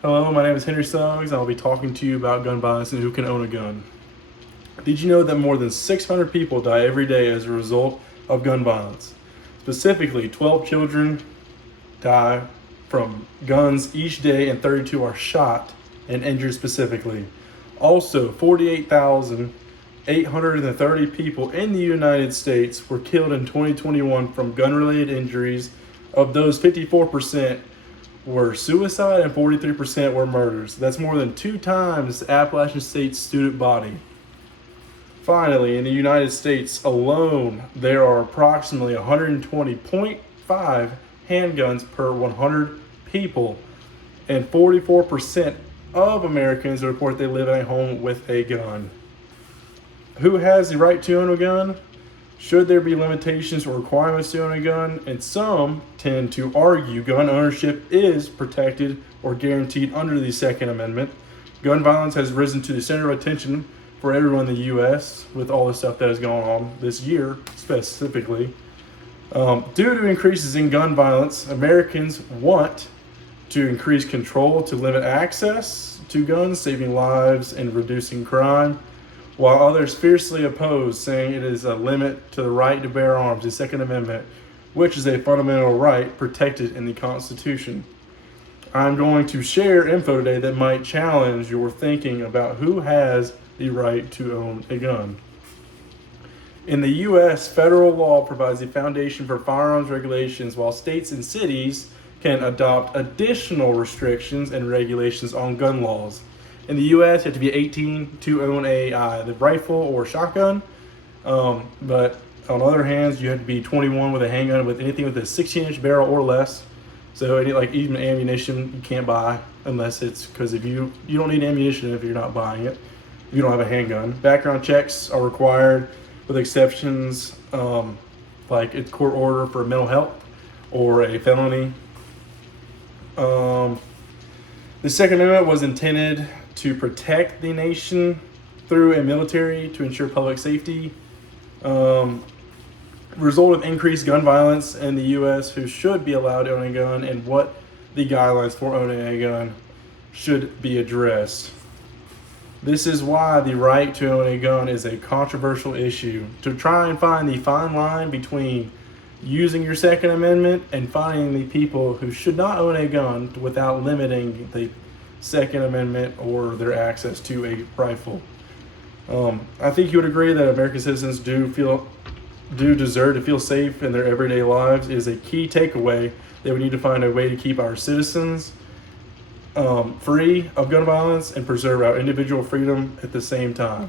Hello, my name is Henry Suggs, and I'll be talking to you about gun violence and who can own a gun. Did you know that more than 600 people die every day as a result of gun violence? Specifically, 12 children die from guns each day, and 32 are shot and injured specifically. Also, 48,830 people in the United States were killed in 2021 from gun-related injuries. Of those, 54% were suicide and 43% were murders. That's more than 2 times the Appalachian State's student body. Finally, in the United States alone, there are approximately 120.5 handguns per 100 people, and 44% of Americans report they live in a home with a gun. Who has the right to own a gun? Should there be limitations or requirements to own a gun? And some tend to argue gun ownership is protected or guaranteed under the Second Amendment. Gun violence has risen to the center of attention for everyone in the U.S. with all the stuff that is going on this year specifically. Due to increases in gun violence, Americans want to increase control to limit access to guns, saving lives and reducing crime, while others fiercely oppose, saying it is a limit to the right to bear arms, the Second Amendment, which is a fundamental right protected in the Constitution. I'm going to share info today that might challenge your thinking about who has the right to own a gun. In the U.S., federal law provides a foundation for firearms regulations, while states and cities can adopt additional restrictions and regulations on gun laws. In the U.S., you have to be 18 to own the rifle or shotgun, but on the other hand, you have to be 21 with a handgun with anything with a 16-inch barrel or less. So even ammunition you can't buy unless it's because if you don't need ammunition if you're not buying it. If you don't have a handgun. Background checks are required with exceptions like a court order for mental health or a felony. The Second Amendment was intended to protect the nation through a military to ensure public safety. Result of increased gun violence in the U.S. who should be allowed to own a gun and what the guidelines for owning a gun should be addressed. This is why the right to own a gun is a controversial issue. To try and find the fine line between using your Second Amendment and finding the people who should not own a gun without limiting the Second Amendment or their access to a rifle. I think you would agree that American citizens do deserve to feel safe in their everyday lives. It is a key takeaway that we need to find a way to keep our citizens free of gun violence and preserve our individual freedom at the same time.